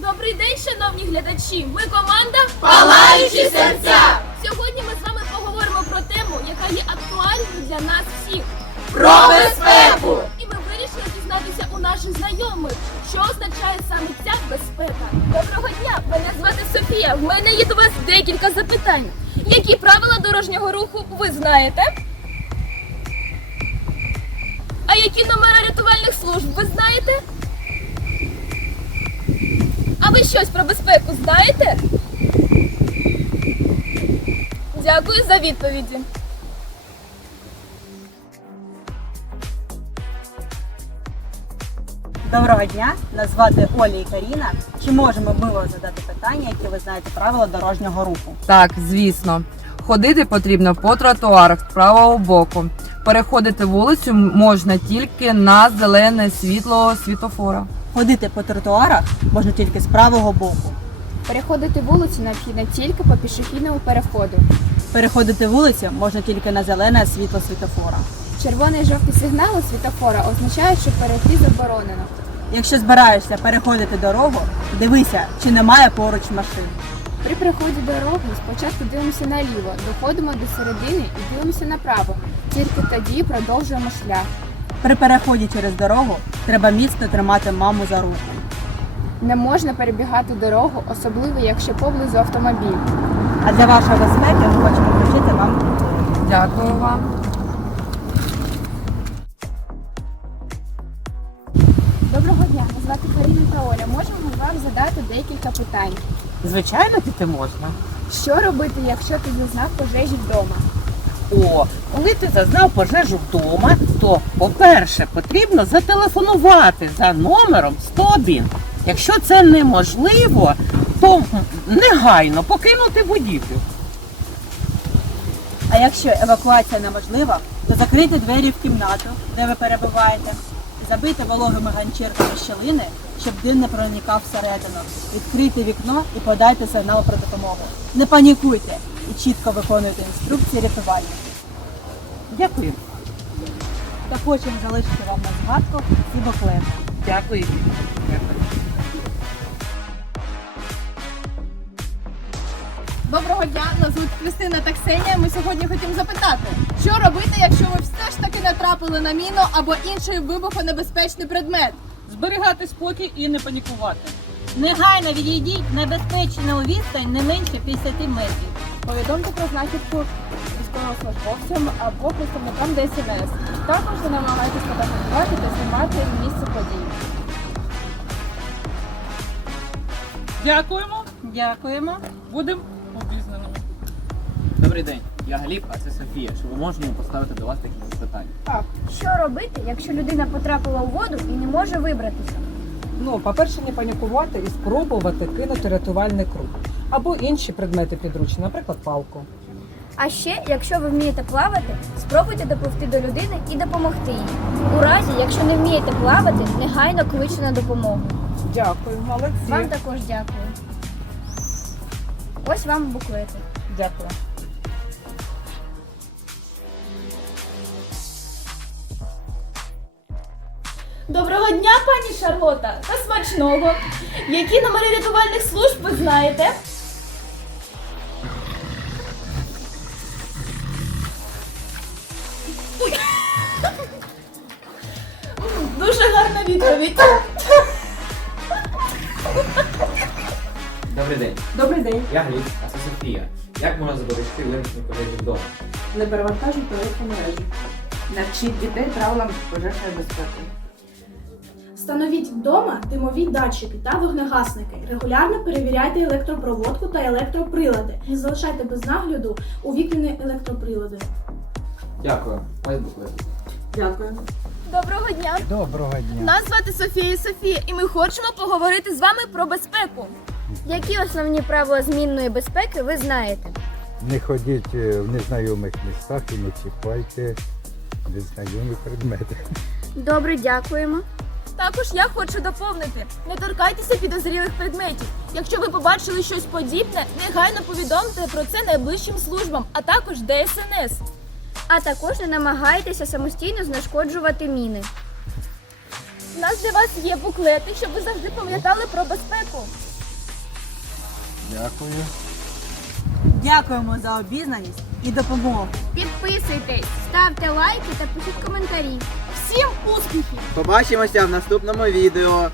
Добрий день, шановні глядачі! Ми команда Палаючі серця! Сьогодні ми з вами поговоримо про тему, яка є актуальною для нас всіх. Про безпеку! І ми вирішили дізнатися у наших знайомих, що означає саме ця безпека. Доброго дня! Мене звати Софія. В мене є до вас декілька запитань. Які правила дорожнього руху ви знаєте? А які номери рятувальних служб ви знаєте? А ви щось про безпеку знаєте? Дякую за відповіді. Доброго дня, нас звати Оля і Каріна. Чи можемо ми вам задати питання, які ви знаєте правила дорожнього руху? Так, звісно. Ходити потрібно по тротуарах з правого боку. Переходити вулицю можна тільки на зелене світло світофора. Ходити по тротуарах можна тільки з правого боку. Переходити вулицю необхідно тільки по пішохідному переходу. Переходити вулицю можна тільки на зелене світло світофора. Червоний і жовтий сигнали світофора означають, що перейти заборонено. Якщо збираєшся переходити дорогу, дивися, чи немає поруч машин. При переході дороги спочатку дивимося наліво, доходимо до середини і дивимося направо. Тільки тоді продовжуємо шлях. При переході через дорогу треба міцно тримати маму за руку. Не можна перебігати дорогу, особливо якщо поблизу автомобіль. А для вашої безпеки ми хочемо вручити вам Дякую вам. Доброго дня, мене звати Каріна та Оля. Можемо вам задати декілька питань. Звичайно, піти можна. Що робити, якщо ти зазнав пожежі вдома? О, коли ти зазнав пожежу вдома, то, по-перше, потрібно зателефонувати за номером 101. Якщо це неможливо, то негайно покинути будівлю. А якщо евакуація неможлива, то закрийте двері в кімнату, де ви перебуваєте, забийте вологими ганчірками щілини, щоб дим не проникав всередину. Відкрийте вікно і подайте сигнал про допомогу. Не панікуйте чітко виконуйте інструкції рятувальників. Дякую. Та хочемо залишити вам на згадку ці буклети. Дякую. Дякую. Доброго дня, нас звуть Кристина та Ксенія. Ми сьогодні хотімо запитати, що робити, якщо ви все ж таки натрапили на міну або інший вибухонебезпечний предмет? Зберігати спокій і не панікувати. Негайно відійдіть на безпечну відстань не менше 50 метрів. Повідомте про знахідку військовослужбовцям або представникам ДСНС. Також не намагайтесь фотографувати та знімати місце подій. Дякуємо, Дякуємо. будемо обізнаними. Добрий день, я Гліб, а це Софія. Чи ви можемо поставити до вас такі запитання? Що робити, якщо людина потрапила у воду і не може вибратися? Ну, по-перше, не панікувати і спробувати кинути рятувальний круг. Або інші предмети підручні, наприклад, палку. А ще, якщо ви вмієте плавати, спробуйте допливти до людини і допомогти їй. У разі, якщо не вмієте плавати, негайно кличте на допомогу. Дякую, молодці. Вам також дякую. Ось вам буклети. Дякую. Доброго дня, пані Шарлота, та смачного. Які номери рятувальних служб ви знаєте? Дуже гарна відповідь. Добрий день, Добрий день. я Гліб, а це Софія. Як можна зберегти виникнення пожежі вдома? Не перевантажуйте електромережі. Навчіть дітей правилам пожежної безпеки. Встановіть вдома димові датчики та вогнегасники. Регулярно перевіряйте електропроводку та електроприлади. Не залишайте без нагляду увікнені електроприлади. Дякую. Ось буклет. Дякую. Доброго дня. Доброго дня. Нас звати Софія і Софія, і ми хочемо поговорити з вами про безпеку. Які основні правила змінної безпеки ви знаєте? Не ходіть е, в незнайомих містах і не чіпайте незнайомі предмети. Добре, дякуємо. Також я хочу доповнити: не торкайтеся підозрілих предметів. Якщо ви побачили щось подібне, негайно повідомте про це найближчим службам, а також ДСНС. А також не намагайтеся самостійно знешкоджувати міни. У нас для вас є буклети, щоб ви завжди пам'ятали про безпеку. Дякую. Дякуємо за обізнаність і допомогу. Підписуйтесь, ставте лайки та пишіть коментарі. Всім успіхів! Побачимося в наступному відео.